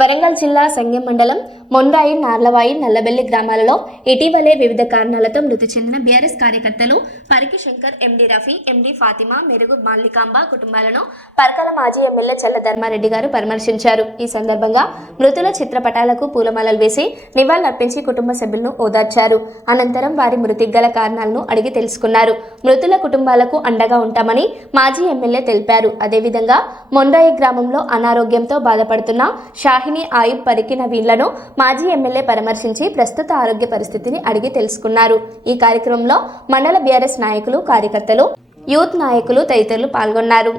వరంగల్ జిల్లా సంగెం మండలం మొండాయి, నార్లవాయి, నల్లబెల్లి గ్రామాలలో ఇటీవలే వివిధ కారణాలతో మృతి చెందిన బీఆర్ఎస్ కార్యకర్తలు పరికి శంకర్, ఎండి రఫీ, ఎండి ఫాతిమా, మెరుగు మాలికాంబ కుటుంబాలను పరకాల మాజీ ఎమ్మెల్యే చల్ల ధర్మారెడ్డి గారు పరామర్శించారు. ఈ సందర్భంగా మృతుల చిత్రపటాలకు పూలమాలలు వేసి నివాళులర్పించి కుటుంబ సభ్యులను ఓదార్చారు. అనంతరం వారి మృతికి గల కారణాలను అడిగి తెలుసుకున్నారు. మృతుల కుటుంబాలకు అండగా ఉంటామని మాజీ ఎమ్మెల్యే తెలిపారు. అదేవిధంగా మొండాయి గ్రామంలో అనారోగ్యంతో బాధపడుతున్న షాహిని, ఆయుబ్, పరికి నవీన్లను మాజీ ఎమ్మెల్యే పరామర్శించి ప్రస్తుత ఆరోగ్య పరిస్థితిని అడిగి తెలుసుకున్నారు. ఈ కార్యక్రమంలో మండల బీఆర్ఎస్ నాయకులు, కార్యకర్తలు, యూత్ నాయకులు తదితరులు పాల్గొన్నారు.